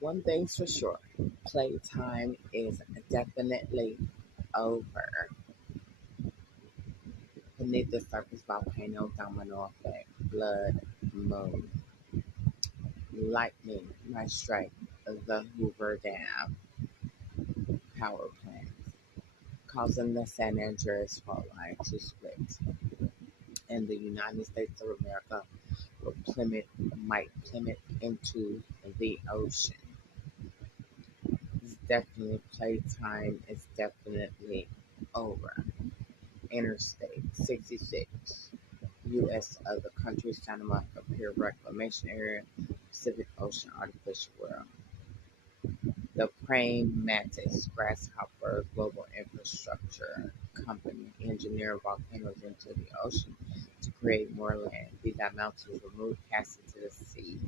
One thing's for sure, playtime is definitely over. Beneath the surface, volcano, domino effect, blood, moon, lightning might strike the Hoover Dam power plant, causing the San Andreas fault line to split, and the United States of America might plummet into the ocean. It's definitely playtime is definitely over. Interstate 66, U.S. of the country Santa Monica Pier Reclamation Area, Pacific Ocean Artificial World. The praying mantis grasshopper global infrastructure company engineer volcanoes into the ocean to create more land. Be that mountains removed, cast into the sea.